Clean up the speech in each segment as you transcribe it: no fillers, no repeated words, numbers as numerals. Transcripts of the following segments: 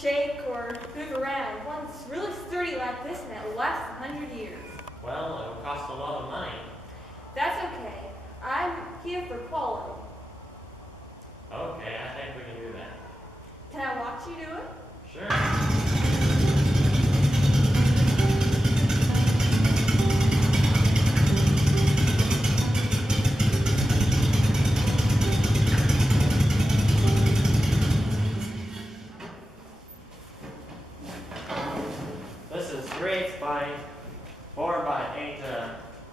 shake or move around. One's really sturdy like this and it lasts 100 years. Well, it'll cost a lot of money. That's okay. I'm here for quality. Okay, I think we can do that. Can I watch you do it? Sure. This is 3/8 by 4 by 8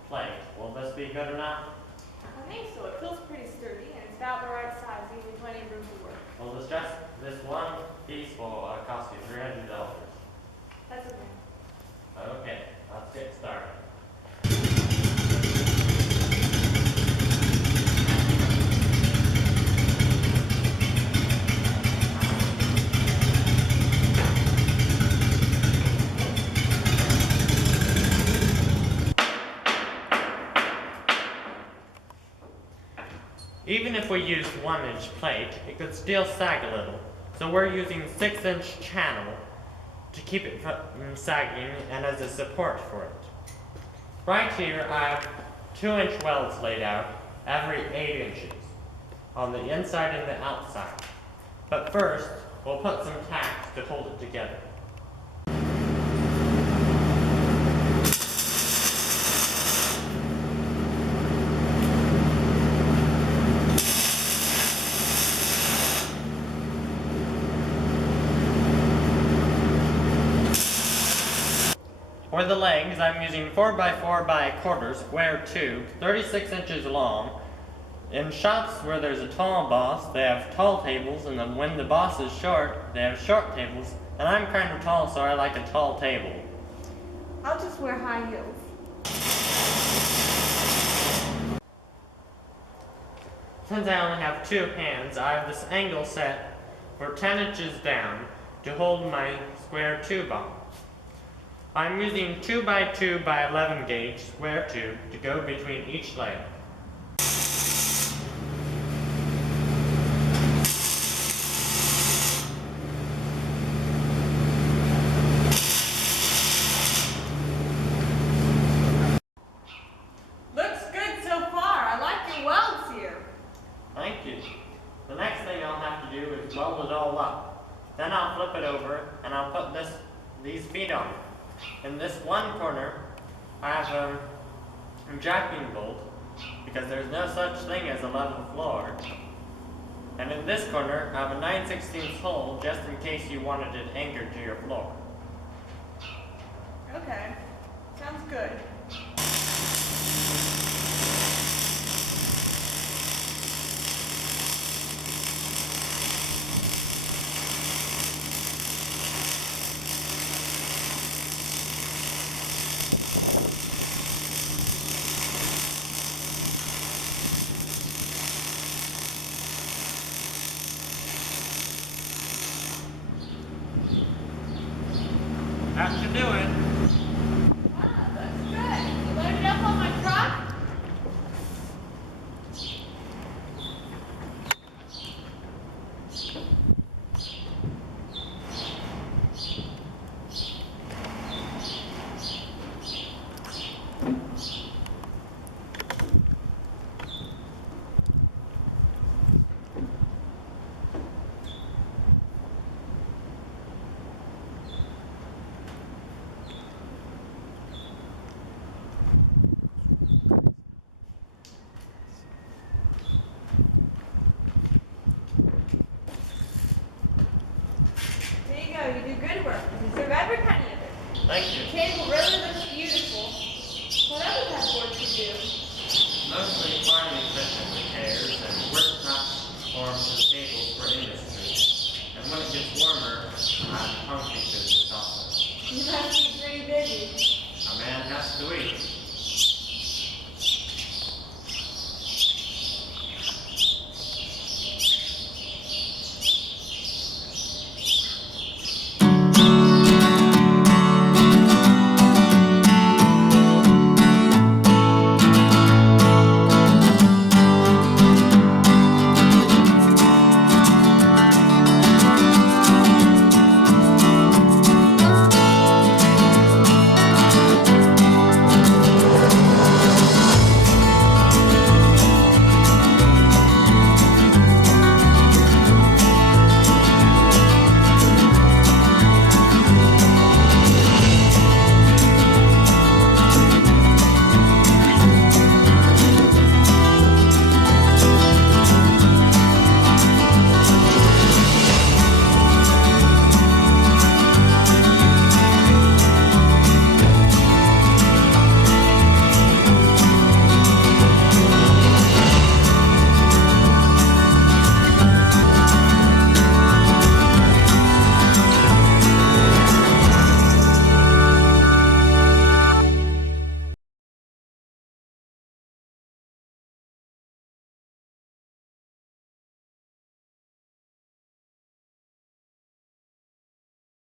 plate. Will this be good enough? I think so. It feels pretty sturdy and it's about the right size, leaving plenty of room to work. Well, this one piece will cost you $300. That's okay. Okay, let's get started. Even if we used 1-inch plate, it could still sag a little. So we're using 6-inch channel to keep it from sagging and as a support for it. Right here I have 2-inch welds laid out every 8 inches on the inside and the outside. But first, we'll put some tacks to hold it together. For the legs, I'm using 4x4 by 1/4 square tube, 36 inches long. In shops where there's a tall boss, they have tall tables, and then when the boss is short, they have short tables. And I'm kind of tall, so I like a tall table. I'll just wear high heels. Since I only have 2 hands, I have this angle set for 10 inches down to hold my square tube on. I'm using 2x2 by 11 gauge square tube to go between each leg. Looks good so far. I like your welds here. Thank you. The next thing I'll have to do is weld it all up. Then I'll flip it over and I'll put these feet on. In this one corner, I have a jacking bolt because there's no such thing as a level floor. And in this corner, I have a 9/16 hole just in case you wanted it anchored to your floor. Okay. Sounds good. That should do it. Wow, looks good. You loaded up on my truck? You do good work. You deserve every penny of it. Thank you. The table really looks beautiful. What other kind of work do you do? Mostly farm equipment repairs and worktop forms and tables for industry. And when it gets warmer, I'm hungry business also. You must be pretty busy. A man has to eat.